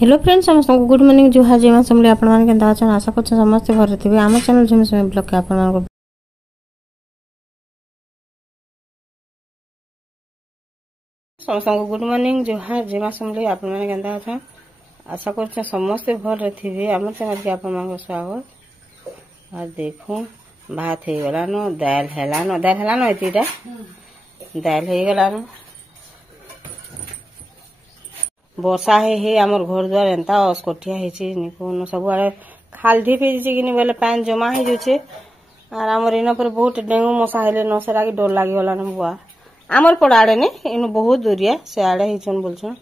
Hello friends समस्त good morning Zuha जेमा समले आपण मान के दाचन आशा करछ समस्त घर थिबे आम चैनल जेम समय ब्लॉग के आपण मान समस्त गुड मॉर्निंग जुहा जेमा समले आपण मान के दाचन आशा करछ समस्त घर थिबे आम चैनल के आपण मान स्वागत। आ देखो भात हे गला न दाल हेला न एतीटा दाल हे गला न वर्षा हे आमर घर द्वार एंता अस्कटिया है सब आड़े खालधी पे कि बोले पान जमा हो जाए और आमर इन पर बहुत डेंगू मशा हेले न सेरा डर लगी गला बुआ आमर पड़ आड़े नहीं इन बहुत दूरिया से आड़े होन बोलछन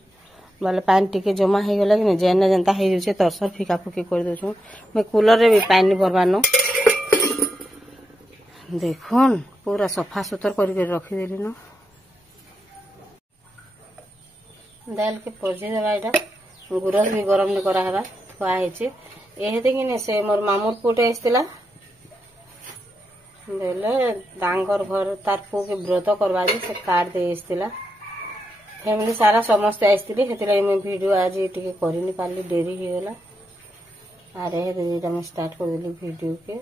बोले पान टिके जमा हो गला कि जेने जेनता हो जाए तरसर फिका फुकी कर दउछु मैं कूलर रे भी पानी भरबानो देखन पूरा सफा सुतर करके रखी देली न दाल के पजी देवा एटा गुरस भी गरम नहीं करा हबा थुआ हेचे एहेते कि से मोर मामूर पुटे आइसतिला बेले डांगर घर तार पु के व्रत करबा जे से कार्ड दे आइसतिला फैमिली सारा समस्त आइसतिले हेतिला मैं वीडियो आज टिके करि नि पाली देरी हो गेला आरे हे देटा मैं स्टार्ट कर देली वीडियो के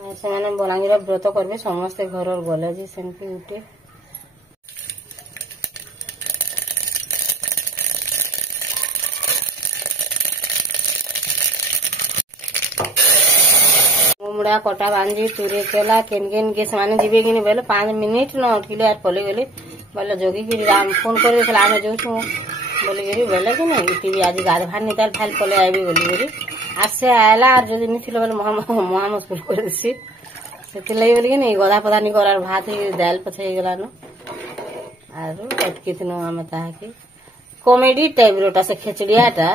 आ से माने बलांगीर व्रत करबे समस्त घर और गले जे सेनके उठे मुड़ा कटा बांधी तुरे केला केन के सामान जीवे कि बोले 5 मिनिट न उठिले आर पले गले बोले जोगी कि राम फोन करे देला आमे जोछु बोले गिरी बोले कि नहीं टीवी आज गाद भार निकाल फाल पले आबी बोली गिरी आज से आला आर जदी नि थिले बोले महा मुश्किल कर दिसी सेति लई बोली कि नहीं गदा पदा नि करार भात ही दाल पछे गेला न आरो अटकितनो आमे ताहा कि कॉमेडी टाइप रोटा से खिचड़ियाटा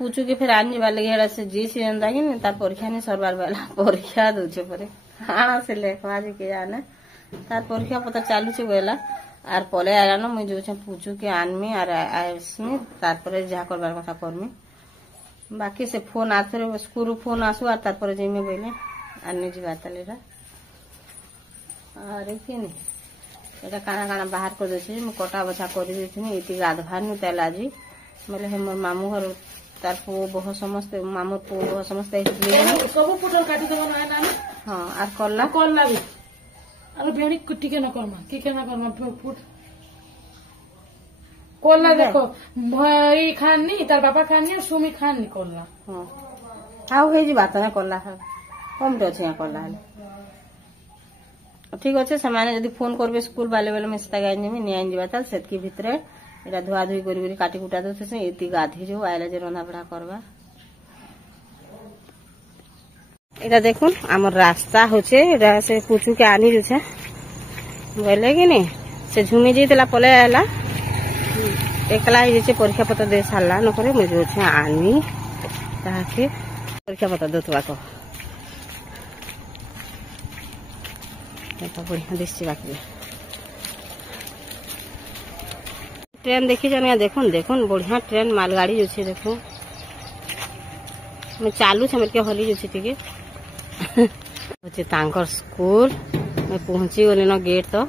पूछू के फिर आने वाले गेड़ा से जी सीजन था कि नहीं तार परीक्षा नहीं सरबार वाला परीक्षा दूचे परे हाँ से लेखवा जी के आने तार परीक्षा पता चालू से गेला आर पले आया ना मुझे जो पूछू के आनमी आर आइसमी तार परे जा करबार कथा करमी बाकी से फोन आथरे स्कूल फोन आसु आर तार परे जेमे बोले आने जी बात लेरा अरे के नहीं एटा काना काना बाहर कर देछि म कटा बछा कर देछि इति गाद भार नु तेल आजी बोले हे मोर मामू घर तार पो बहु समस्त मामूर पो बहु समस्त सब पुटल काटी दबो ना हां आर कोल्ला भी अरे भेणी कुट्टी के न करमा के न करमा पुट कोल्ला देखो भाई खान नी तार बापा खान नी सुमी खान नी कोल्ला हां हाउ हे जी बात ना कोल्ला कम तो छै कोल्ला ठीक अच्छे सामान यदि फोन करबे स्कूल वाले वाले में सता गाइन में निया जीवा ताल सेत के भितरे एटा धुआ धुई करी काटी कुटा दो से एति गाधी जो आइला जे रंधा बड़ा करबा एटा देखुन हमर रास्ता होचे एटा से पूछू के आनी जो छे बोले कि नहीं से झुमी जेतला पले आला एकला ही जे परीक्षा पत्र दे साला न करे मुझे छे आनी ताके परीक्षा पत्र दतवा को देखो बढ़िया दिसछि बाकी ट्रेन देखी जाने देखुन देखुन बढ़िया ट्रेन मालगाड़ी जो छे देखो मैं चालू छे मेरे के हली जो छे टिके होचे तांकर स्कूल मैं पहुंची गली न गेट तो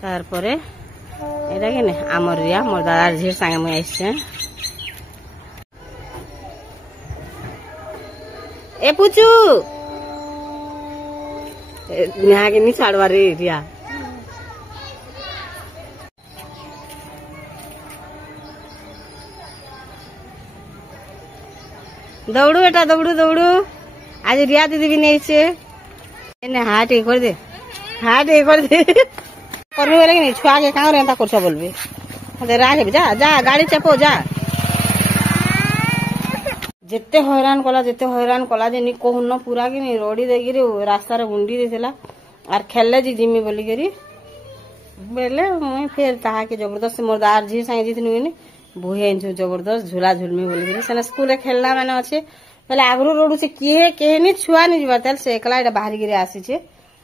तार परे एटा के ने हमर रिया मोर दादा झीर संगे मैं आइछे ए पूछू यहाँ के नहीं छाड़वा रे रिया दौड़ू बेटा दौड़ू दौड़ू आज रिया दीदी भी नहीं छे हाथ ये कर दे करने वाले कि नहीं छुआ के कहाँ रहता कर बोलबे राख जा जा गाड़ी चपो जा जिते हैरान कला जे नी कहून पूरा कि नहीं रोडी देगिरी रास्ता रे गुंडी देला आर खेलले जी जिमी बोली करी बेले मैं फिर ताहा के जबरदस्त मोरदार जी संगे जितनी बुहे जबरदस्त झूला झुलमी बोली से स्कूल खेलना माने अच्छे पहले आगरू रोडू से किए नहीं छुआ नहीं जीवा तेल से एकला एटा बाहर गिरी आसी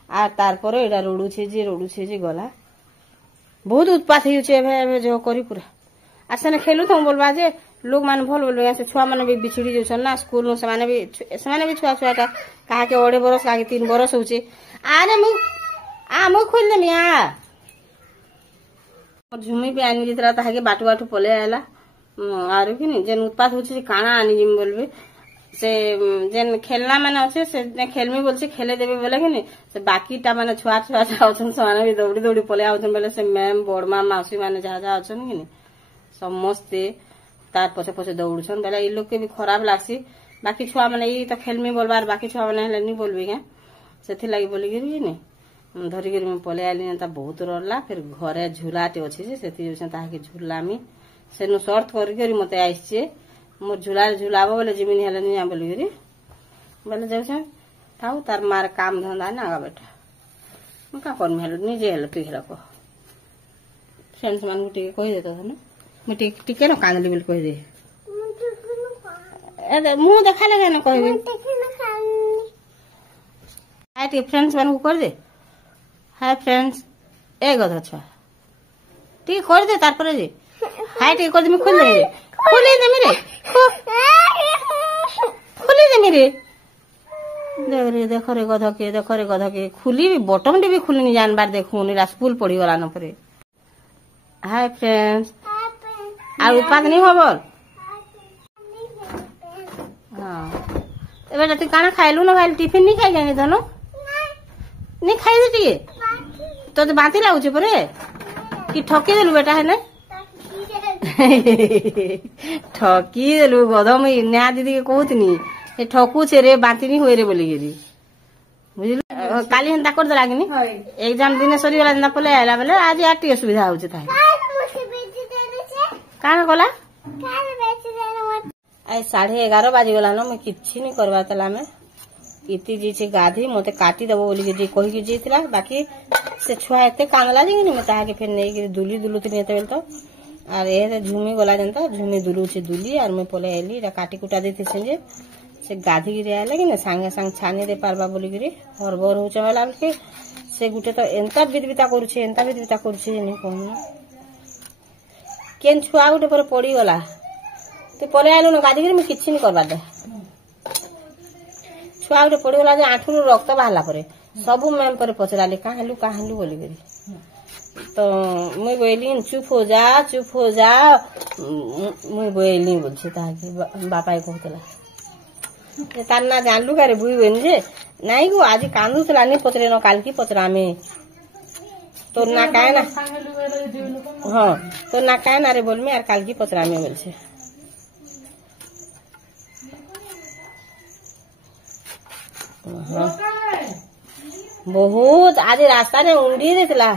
आर तार पर एटा रोडू छे जे गला बहुत उत्पात हो जो करी पूरा आर सेने खेलू तो बोलबा जे लोग माने भल बोलबे से छुआ माने भी बिछड़ी जोसन ना स्कूल में से माने भी छुआ छुआटा कहा के 2.5 बरस का 3 बरस होचे आने मु मुझे खोल देमी झुमी भी आनी जाता ताके बाटू बाटू पले आला आर कि जेन उत्पात होची काना आनी जिम बोलबे से जेन खेलना माने अच्छे से खेलमी बोलছে खेले देबे बोले कि से बाकीटा माने छुआ छुआ जाउछन समाने भी दौड़ी दौड़ी पले आउछन बोले से मैम बड़मा मासी माने जा जा अछन कि समस्ते तार पछे पछे दौड़छन बोले ई लोग के भी खराब लागसी बाकी छुआ माने ई तो खेलमी बोलबार बाकी छुआ माने हले नहीं बोलबे के सेथि लागि बोली गिरी ने धरी गिरी में पले आली ता बहुत रला फिर घरे झुलाते अछि जे सेथि जोछन ताके झुलामी सेनु शर्त करी करी मते आइछे मोर झुला झुलाबो बोले जिमिनी हले नहीं बोली गिरी बोले जोछन थाउ तार मार काम धंधा ना आगा बेटा म का करम हेलो निजे हेलो तू हेलो को फ्रेंड्स मान गुटी कहि देतो न म टिके न कांदली बोल कहि दे ए मुंह देखा लगे न कहबे हाय टी फ्रेंड्स मान को कर दे हाय फ्रेंड्स ए गधा छुआ टी कर दे तार पर जे हाय टी कर दे मैं खोल दे मेरे खोली दे मेरे देखो रे गधा के खुली भी बटम भी खुली नहीं जान बार देखू निरा स्कूल पढ़ी गला न परे हाय फ्रेंड्स आ उपात नहीं हो बोल हां ए बेटा तू काना खाइलु न खाइल टिफिन नहीं खाइ जाने धनो नहीं खाइ दे टिके तो बाती लागुछ परे कि ठकी देलु बेटा है ना ठकी देलु गधा मैं न्या दीदी के कहतनी ए ठकू छे रे बाती नहीं होय रे बोली गेली बुझिल काली हंता कर दला कि एग्जाम दिने सरी वाला ना पले आला बोले आज आटी सुविधा होछ ताई काना कोला आई 11:30 बाजी गला न मैं किछि नहीं करबा तला में इति जी छे गाधी मते काटी देबो बोली जे कहि के जेतिला बाकी से छुआ एते कांगला जे नि मैं ताहा के फिर नहीं के दुली दुलुत नहीं एते तो और ए झुमी गला जनता झुमी दुलु छे दुली और मैं पले एली रा काटी कुटा देते जे से गाधी गिरे आले कि ना संगे संग छानी दे पारबा बोली गिरी हरबर हो चला के से गुटे तो एंता विदविता करूछे नहीं कहू केन छुआ गुटे पर पड़ी गला तो पले आलु न गाधी गिरी मैं किछि नहीं करबा दे छुआ गुटे पड़ी गला जे आठुरु रक्त बाहला परे सबु मैम पर पचराले काहलु बोली गिरी तो मैं बोली चुप हो जा मैं बोली बोलछे ताके बापा कहतला तार ना जानलु करे बुई बेन जे नहीं गो आज कांदू चला नहीं पचरे न काल की पचरा में तो ना काहे ना हां तो ना काहे ना रे बोल में यार काल की पचरा में बोलछे बहुत आज रास्ता ने उंडी देतला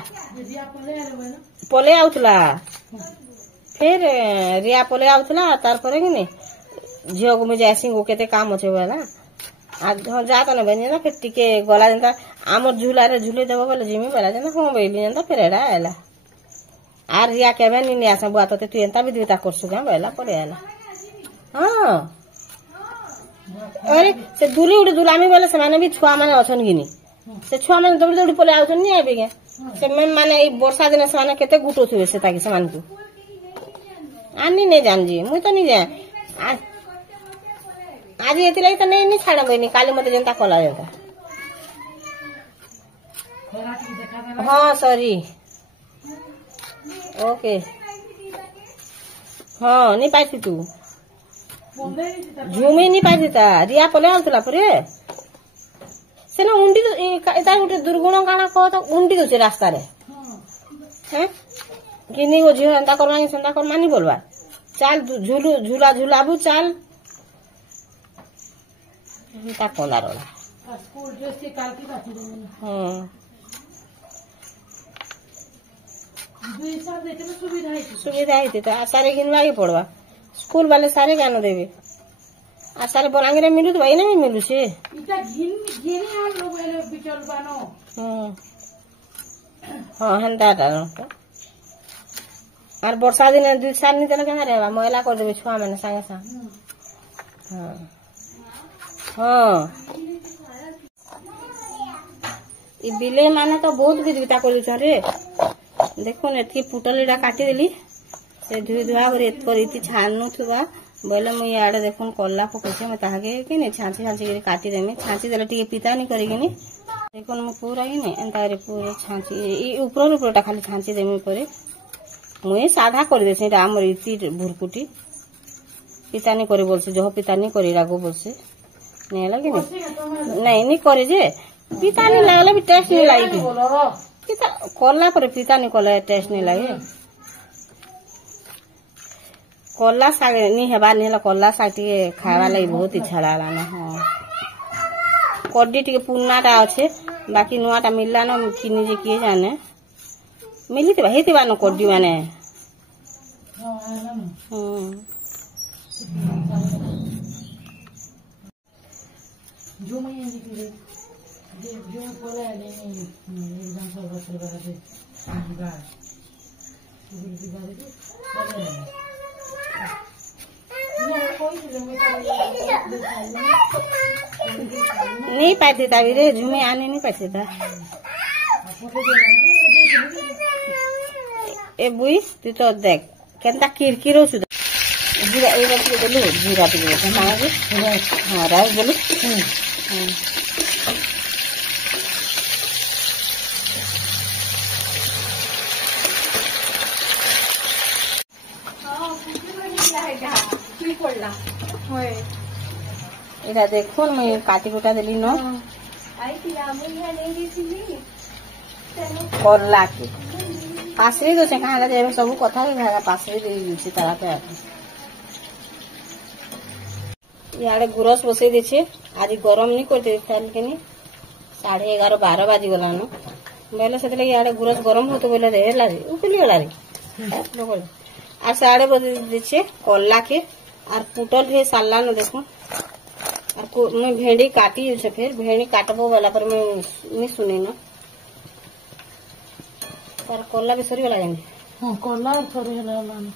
पले आउतला फिर रिया पले आउतला तार पर कि नहीं झियो को मैं जैसी को केते काम होचे वाला आज जात न बने ना फिर टिके गला जनता आमर झूला रे झूले देबो बोले जिमी बोला जना हो बेली जनता फिर एडा आला आर रिया केबे नि आसा बुआ तो तू एंता भी दिता करसु का बोला पड़े आला हां अरे से दूली उडी दुलामी बोले से माने भी छुआ माने अछन गिनी से छुआ माने दौड़ी दौड़ी पले आउछन नि आबे के से मैं माने ई वर्षा दिन से माने केते गुटो थुवे से ताकि समान को आनी नहीं जान जी मुई तो नहीं जान आज ये तो नहीं छाड़ा बनी काली मत जनता कला जनता हाँ सॉरी ओके हाँ नहीं पाई तू झूमे नहीं पाई रिया पले आउतला परे से ना उंडी तो एता गुटे दुर्गुण काना कह तो उंडी दोचे रास्ता रे हैं किनी गो झियो अंता करमानी संता करमानी बोलबा चाल झूला झूलाबू चाल ता कोला रोला स्कूल ड्रेस के काल की बात हां दुई साल देते में सुविधा है तो सारे गिनवा के पड़वा स्कूल वाले सारे ज्ञान देवे आ सारे बलांगे रे मिलु तो भाई ना मिलु से इटा घिनी हम लोग वाले बिचल बानो हां हंता डालो और वर्षा दिन 2 साल नहीं देना केना रहबा महिला कर देबे छुआ माने संगे संग हां हाँ ये बिले माने तो बहुत विधविता कर रे देखो एतकी पुटलीटा काटी देली से धुई धुआ कर एत छानु थुआ बोले मुई आड़े देखो कला पकोचे मैं ताके कि नहीं छांची छांची काटी देमी छांची देले टिके पिता नहीं करी देखो मैं पूरा ही नहीं एंता पूरा छांची ई ऊपर ऊपरटा खाली छांची देमी करे मुई साधा कर देसी आमर इति भुरकुटी पितानी करे बोलसे जह पितानी करे रागो बोलसे नहीं लगे नहीं करे जे पितानी लागले भी टेस्ट नहीं लागी पिता कला पर पितानी कला टेस्ट नहीं लगे कला साग नहीं हेबा नहीं कला साग टे खावा लगी बहुत इच्छा लागला ना हाँ कड्डी टे पुरानाटा अच्छे बाकी नुआटा मिलला ना किनी जे किए जाने मिली हेतिबा न कड्डी माने नहीं पाते था रे झूमे आने नहीं पाते था ए बुई तू तो देख केंता किरकिरो सुदा जीरा ए बात बोलू जीरा टिके मागे हां राज बोलू এটা দেখুন মুই কাটি কুটা দেলি ন করলা কি পাশরি তো সে কাহলা যে সব কথা ভাগা পাশরি দেই দিছি তারা पे ইয়াড়ে গুরস বসাই দিছে আজ গরম নি করতে ফেল কেনি 11:30 12 বাজি গলা ন বেলে সেতলে ইয়াড়ে গুরস গরম হতো বলে রে লাগে উকলি গলা রে আর 12:30 बजे দিছে করলা के और पुटल भी साला न देखो और मैं भेंडी काटी से फिर भेंडी काटबो वाला पर मैं सुनी ना पर कोल्ला भी सरी वाला जानी हां कोल्ला सरी वाला ना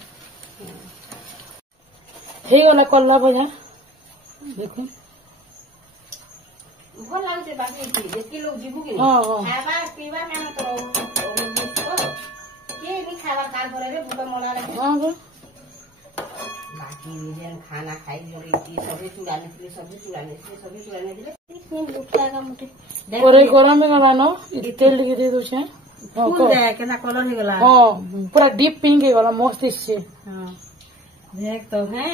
हे वाला कोल्ला बजा देखो भल लागते बाकी की जेती लोग जीबू की हां खावा पीवा काना करो के भी खावा काल भरे रे बुबा मोला रे हां बाकी जेन खाना खाई जोरी की सभी चुराने दिले इतनी लुटागा मुटे और एक गरम में गलानो तेल लगे दे दो छे फूल दे केना कलर हो गला हां पूरा डीप पिंक हो गला मस्त से हां देख तो है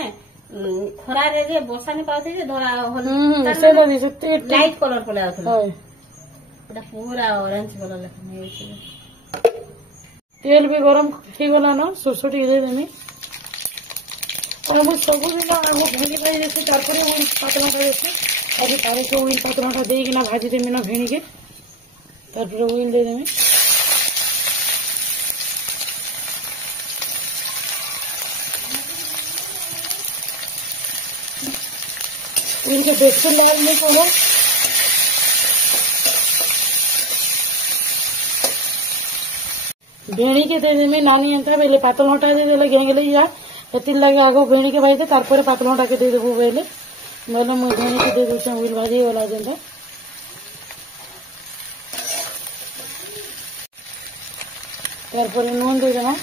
खरा रे जे बसा नहीं पाते जे धरा होल से ना भी सकते लाइट कलर पले आथले हां पूरा पूरा ऑरेंज कलर लगे तेल भी गरम हो गला ना सुसुटी दे देमी और वो सब दिन वो भेड़ी भाई जैसे तारपरे वो पतला का जैसे अभी तारे को वो पतला का देगी ना भाजी दे ना भेड़ी के तारपरे वो दे देमे इनके बेसन लाल नहीं को भेड़ी के दे देमे नानी अंता पहले पातल हटा दे देले घेंगले या एतिल लगे आगो भेड़ी के भाई तारपरे पातल हटा के दे देबो पहले बोलो मैं भेड़ी के दे दूं उइल भाजी वाला जेंदा तारपरे नून दे देना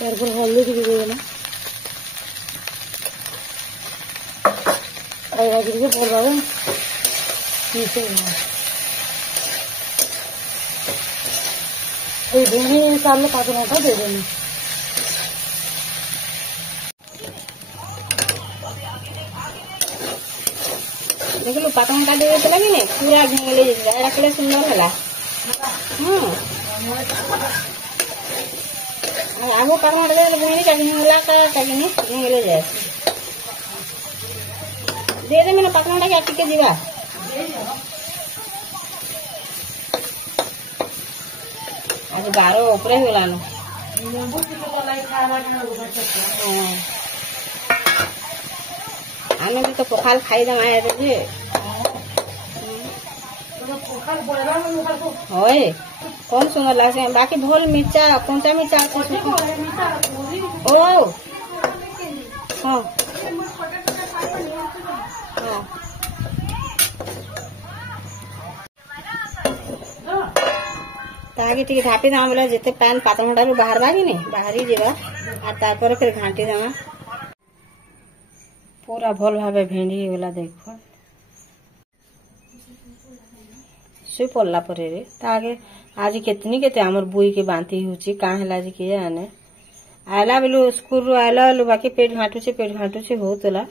तारपरे हल्दी दे देना आई भाजी के बोल बाबा नीचे ये भेड़ी साल में पातल हटा दे देना देख लो पातल हटा दे देते लगे ने पूरा घेंगले एड़ा केड़े सुंदर होला आगो पातल हटा दे भेड़ी का घेंगला का कागिनी घेंगले जाए दे दे मैंने पातल हटा के टिके जीवा आज 12 ऊपर ही होला न आमे तो पखाल खाई दम आए रे जे होय कौन सुंदर लागे बाकी भोल मिर्चा कौनसा मिर्चा ओ हां ताकि टिके ढापी देमा बोले जिते पान पातल हटा बाहर बागी नहीं बाहरी जेबा और तारपर फिर घाटी देमा पूरा भल भावे भेंडी गला देख शुई पड़ला पर रे तागे आज केतनी केते हमर बुई के बांती होची का हला जी के जाने आला बेलु स्कूल रो आला बेलु बाकी पेट घाटू छे होतला